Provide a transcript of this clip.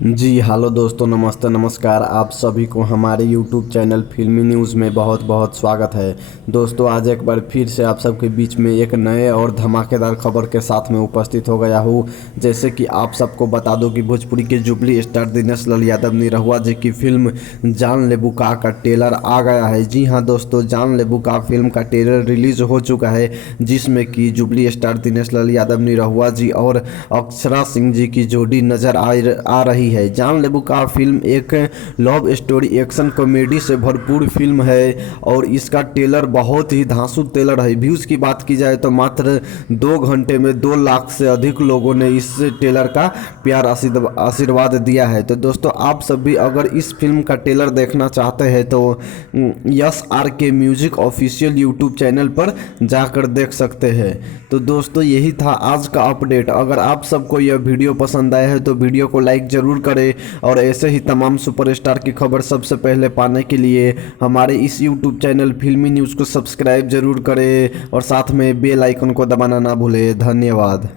जी hello दोस्तों, नमस्ते नमस्कार। आप सभी को हमारे यूट्यूब चैनल फिल्मी न्यूज़ में बहुत बहुत स्वागत है। दोस्तों, आज एक बार फिर से आप सबके बीच में एक नए और धमाकेदार खबर के साथ में उपस्थित हो गया हूँ। जैसे कि आप सबको बता दूं कि भोजपुरी के जुबली स्टार दिनेश लाल यादव निरहुआ जी की फिल्म जान ले बुका का ट्रेलर आ गया है। जी हाँ दोस्तों, जान ले बुका फिल्म का ट्रेलर रिलीज हो चुका है, जिसमें कि जुबली स्टार दिनेश लाल यादव निरहुआ जी और अक्षरा सिंह जी की जोड़ी नजर आ रही है। जान लेबू का फिल्म एक लव स्टोरी एक्शन कॉमेडी से भरपूर फिल्म है और इसका ट्रेलर बहुत ही धांसू ट्रेलर है। व्यूज़ की बात की जाए तो मात्र 2 घंटे में 2 लाख से अधिक लोगों ने इस ट्रेलर का प्यार आशीर्वाद दिया है। तो दोस्तों, आप सब भी अगर इस फिल्म का ट्रेलर देखना चाहते हैं तो यस आर के म्यूजिक ऑफिशियल यूट्यूब चैनल पर जाकर देख सकते हैं। तो दोस्तों, यही था आज का अपडेट। अगर आप सबको यह वीडियो पसंद आया है तो वीडियो को लाइक ज़रूर करें और ऐसे ही तमाम सुपरस्टार की खबर सबसे पहले पाने के लिए हमारे इस यूट्यूब चैनल फिल्मी न्यूज़ को सब्सक्राइब जरूर करें और साथ में बेल आइकन को दबाना ना भूलें। धन्यवाद।